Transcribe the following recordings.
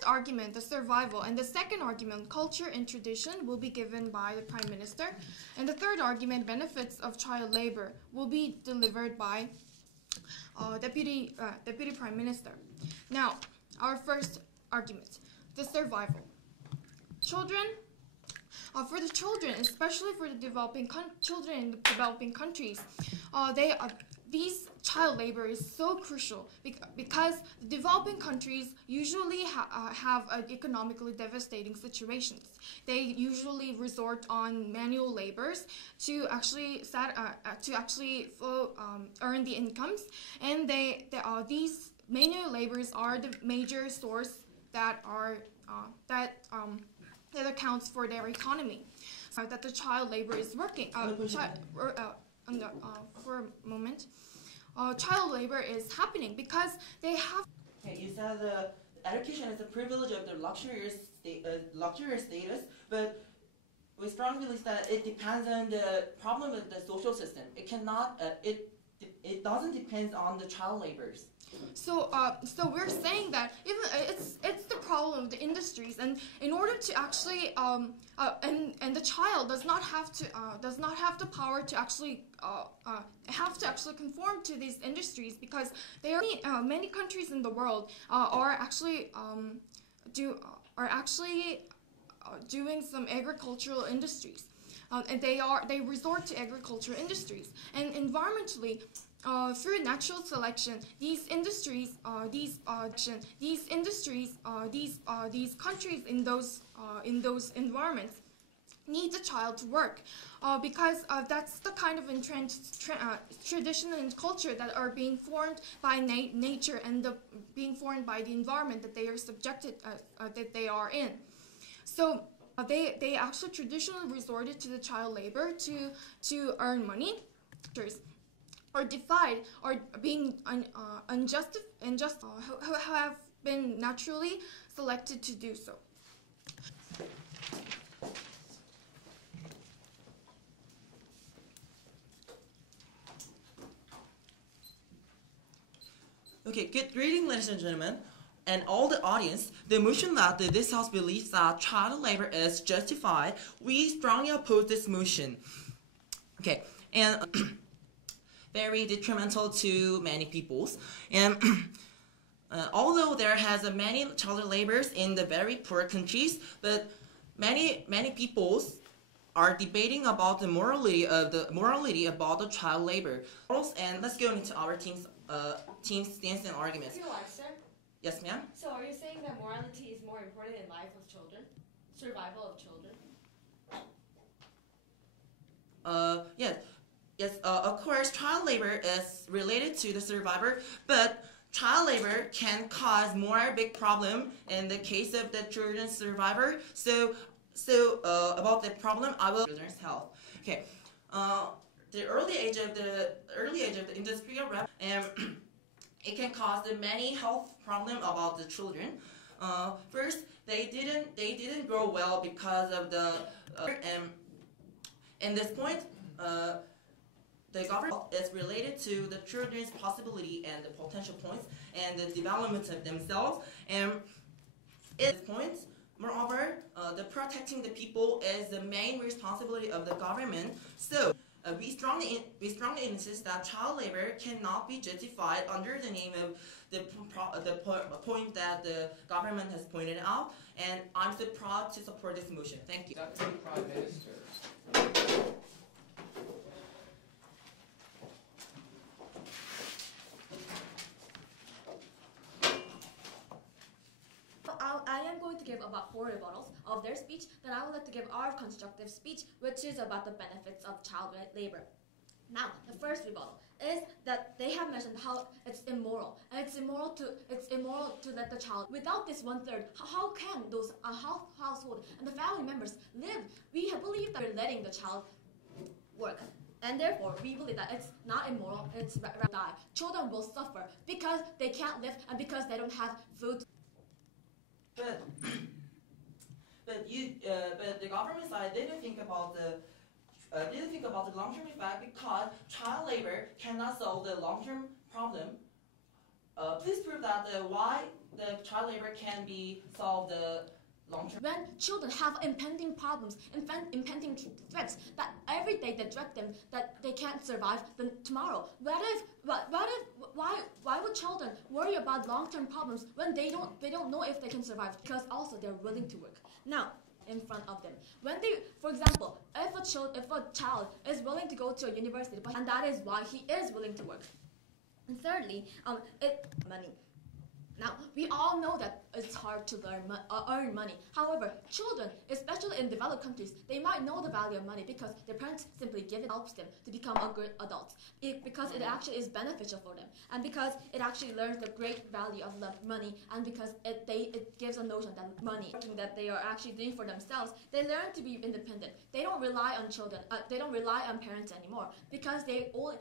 first argument, the survival, and the second argument, culture and tradition, will be given by the Prime Minister. And the third argument, benefits of child labor, will be delivered by Deputy Prime Minister. Now, our first argument, the survival. Children, for the children, especially for the children in the developing countries, these child labor is so crucial because the developing countries usually have economically devastating situations. They usually resort on manual labors to actually earn the incomes, and these manual labors are the major source that accounts for their economy. That the child labor is working. For a moment, child labor is happening because they have. Okay, you said the education is a privilege of the luxurious status, but we strongly believe that it depends on the problem with the social system. It cannot. It doesn't depend on the child labors. So we're saying that even it's the problem of the industries, and in order to actually and the child does not have the power to actually conform to these industries, because there are many countries in the world are actually doing some agricultural industries, and they resort to agricultural industries, and environmentally. Through natural selection, these countries in those environments need the child to work, because that's the kind of entrenched tradition and culture that are being formed by nature and being formed by the environment that they are subjected that they are in. So they actually traditionally resorted to the child labor to earn money. Or defied, or being unjust, who have been naturally selected to do so. Okay, good greeting, ladies and gentlemen, and all the audience. The motion that this House believes that child labor is justified, we strongly oppose this motion. Okay, and very detrimental to many peoples, and although there has many child laborers in the very poor countries, but many peoples are debating about the morality about the child labor. And let's go into our team's stance and arguments. Sir? Yes, ma'am. So are you saying that morality is more important in life of children, survival of children? Yes. Yes, of course, child labor is related to the survivor, but child labor can cause more big problem in the case of the children's survivor. So about the problem, I will children's health. Okay, the early age of the industrial revolution, it can cause many health problem about the children. First, they didn't grow well because of the and this point. The government is related to the children's possibility and the potential points and the development of themselves. And at this point, moreover, the protecting the people is the main responsibility of the government. So we strongly insist that child labor cannot be justified under the name of the point that the government has pointed out. And I'm so proud to support this motion. Thank you. Deputy Prime Minister. I am going to give about 4 rebuttals of their speech. Then I would like to give our constructive speech, which is about the benefits of child labor. Now, the first rebuttal is that they have mentioned how it's immoral, and it's immoral to let the child. Without this 1/3, how can those household and the family members live? We believe that we're letting the child work, and therefore we believe that it's not immoral. It's rather die. Children will suffer because they can't live and because they don't have food. But the government side didn't think about the long-term effect, because child labor cannot solve the long-term problem. Please prove that the child labor can be solved the long-term. When children have impending problems, impending threats that every day they threat them that they can't survive tomorrow. Why would children worry about long-term problems when they don't know if they can survive? Because also they're willing to work. Now, in front of them, for example, if a child is willing to go to a university, and that is why he is willing to work. And thirdly, money. Now, we all know that it's hard to earn money. However, children, especially in developed countries, they might know the value of money because their parents simply give it, helps them to become a good adult. Because it actually is beneficial for them, and because it actually learns the great value of money, and because it gives a notion that money that they are actually doing for themselves, they learn to be independent. They don't rely on children. They don't rely on parents anymore because they will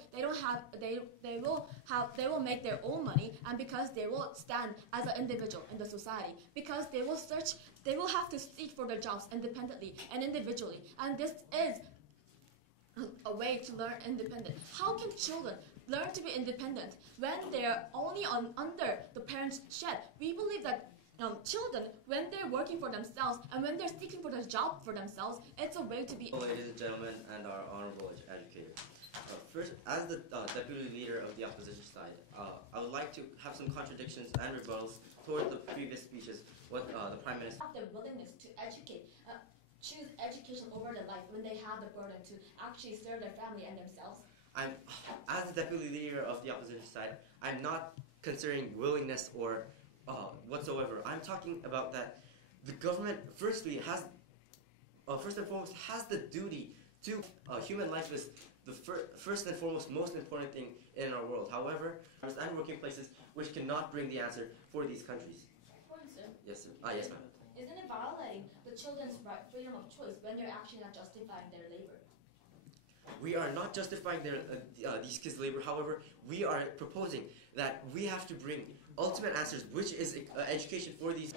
make their own money, and because they will stand as an individual in the society, because they will have to seek for their jobs independently and individually, and this is a way to learn independent. How can children learn to be independent when they're only under the parents' shed? We believe that children, when they're working for themselves and when they're seeking for a job for themselves, it's a way to be. Ladies and gentlemen, and our honorable educator. First, as the deputy leader of the opposition side, I would like to have some contradictions and rebuttals toward the previous speeches. What the Prime Minister. Have the willingness to choose education over their life when they have the burden to actually serve their family and themselves. As the deputy leader of the opposition side, I'm not considering willingness or whatsoever. I'm talking about that the government, first and foremost, has the duty to human life is the first and foremost most important thing in our world. However, and working places which cannot bring the answer for these countries. Yes, sir. Yes, ma'am. Isn't it violating the children's freedom of choice when they're actually not justifying their labor? We are not justifying these kids' labor. However, we are proposing that we have to bring ultimate answers, which is education for these.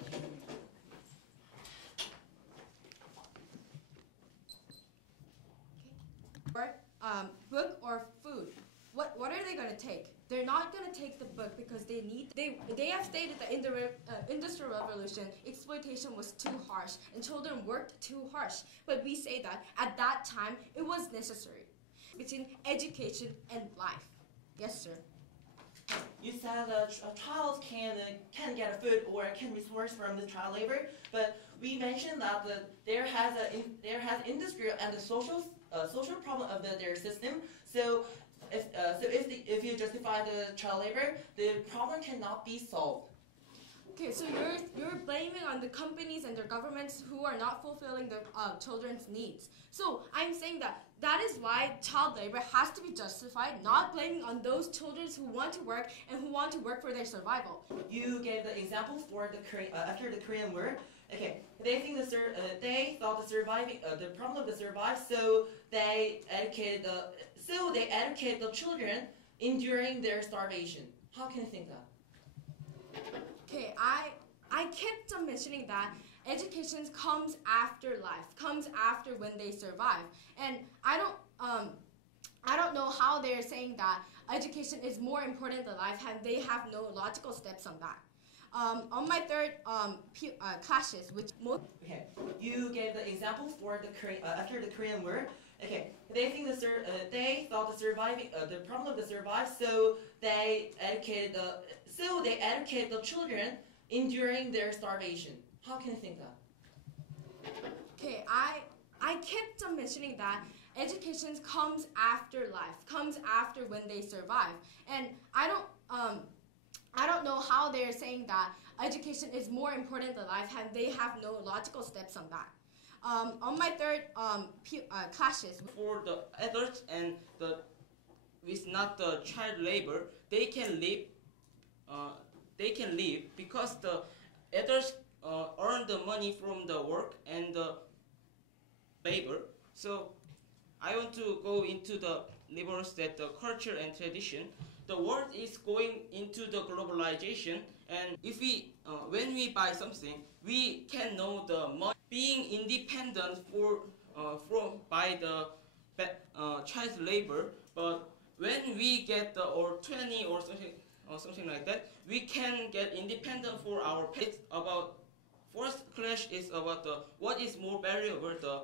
Book or food. What are they going to take? They're not going to take the book because they have stated that in the Industrial Revolution, exploitation was too harsh and children worked too harsh. But we say that at that time, it was necessary between education and life. Yes, sir. You said that a child can get a food or can resource from the child labor, but we mentioned that there has industrial and the social problem of their system. So if you justify the child labor, the problem cannot be solved. Okay, so you're blaming on the companies and their governments who are not fulfilling the children's needs. So I'm saying that is why child labor has to be justified, not blaming on those children who want to work and who want to work for their survival. You gave the examples for after the Korean War. Okay, they thought the problem of the survive, so they educated the children enduring their starvation. How can you think that? Okay, I kept on mentioning that education comes after life, comes after when they survive, and I don't know how they're saying that education is more important than life, and they have no logical steps on that. On my third classes, which most. Okay, you gave the examples for after the Korean War. Okay, they thought the problem of the survive, so they educated the children enduring their starvation. How can you think that? Okay, I kept on mentioning that education comes after life, comes after when they survive, and I don't know how they're saying that education is more important than life, and they have no logical steps on that. On my third classes. For the adults and with not the child labor, they can live. Because the adults earn the money from the work and the labor. So I want to go into the liberals that the culture and tradition. The world is going into the globalization, and if when we buy something, we can know the money being independent by the child labor. But when we get the or 20 or something or something like that, we can get independent for our pets. About first clash is about the what is more valuable, the